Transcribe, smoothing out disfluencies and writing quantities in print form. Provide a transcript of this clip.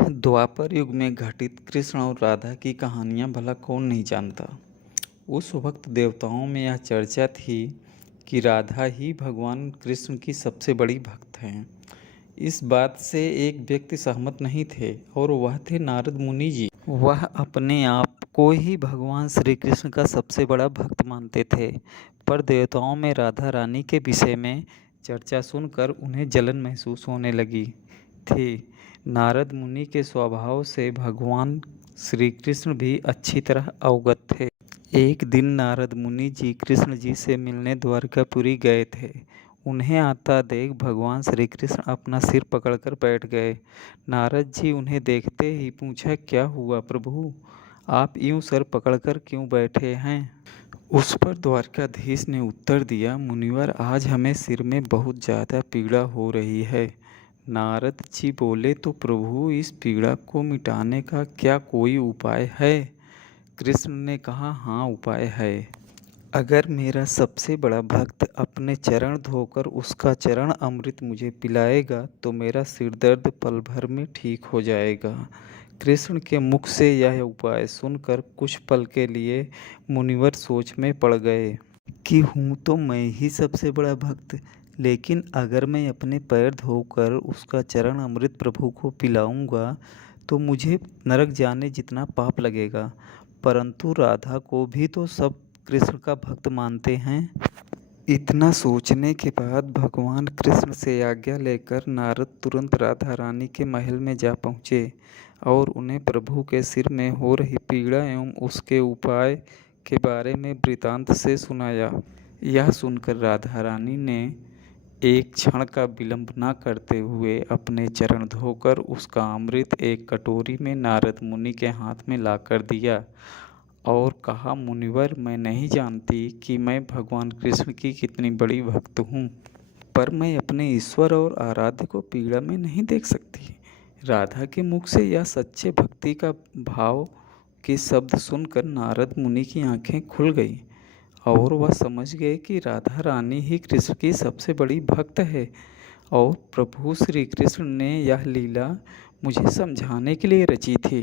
द्वापर युग में घटित कृष्ण और राधा की कहानियाँ भला कौन नहीं जानता। उस वक्त देवताओं में यह चर्चा थी कि राधा ही भगवान कृष्ण की सबसे बड़ी भक्त हैं। इस बात से एक व्यक्ति सहमत नहीं थे और वह थे नारद मुनि जी। वह अपने आप को ही भगवान श्री कृष्ण का सबसे बड़ा भक्त मानते थे, पर देवताओं में राधा रानी के विषय में चर्चा सुनकर उन्हें जलन महसूस होने लगी थी। नारद मुनि के स्वभाव से भगवान श्री कृष्ण भी अच्छी तरह अवगत थे। एक दिन नारद मुनि जी कृष्ण जी से मिलने द्वारकापुरी गए थे। उन्हें आता देख भगवान श्री कृष्ण अपना सिर पकड़कर बैठ गए। नारद जी उन्हें देखते ही पूछा, क्या हुआ प्रभु, आप यूं सर पकड़कर क्यों बैठे हैं। उस पर द्वारकाधीश ने उत्तर दिया, मुनिवर आज हमें सिर में बहुत ज़्यादा पीड़ा हो रही है। नारद जी बोले, तो प्रभु इस पीड़ा को मिटाने का क्या कोई उपाय है। कृष्ण ने कहा, हाँ उपाय है। अगर मेरा सबसे बड़ा भक्त अपने चरण धोकर उसका चरण अमृत मुझे पिलाएगा तो मेरा सिर दर्द पल भर में ठीक हो जाएगा। कृष्ण के मुख से यह उपाय सुनकर कुछ पल के लिए मुनिवर सोच में पड़ गए कि हूँ तो मैं ही सबसे बड़ा भक्त, लेकिन अगर मैं अपने पैर धोकर उसका चरण अमृत प्रभु को पिलाऊंगा तो मुझे नरक जाने जितना पाप लगेगा। परंतु राधा को भी तो सब कृष्ण का भक्त मानते हैं। इतना सोचने के बाद भगवान कृष्ण से आज्ञा लेकर नारद तुरंत राधा रानी के महल में जा पहुँचे और उन्हें प्रभु के सिर में हो रही पीड़ा एवं उसके उपाय के बारे में वृतांत से सुनाया। यह सुनकर राधा रानी ने एक क्षण का विलंब न करते हुए अपने चरण धोकर उसका अमृत एक कटोरी में नारद मुनि के हाथ में लाकर दिया और कहा, मुनिवर मैं नहीं जानती कि मैं भगवान कृष्ण की कितनी बड़ी भक्त हूँ, पर मैं अपने ईश्वर और आराध्य को पीड़ा में नहीं देख सकती। राधा के मुख से यह सच्चे भक्ति का भाव के शब्द सुनकर नारद मुनि की आंखें खुल गई और वह समझ गए कि राधा रानी ही कृष्ण की सबसे बड़ी भक्त है और प्रभु श्री कृष्ण ने यह लीला मुझे समझाने के लिए रची थी।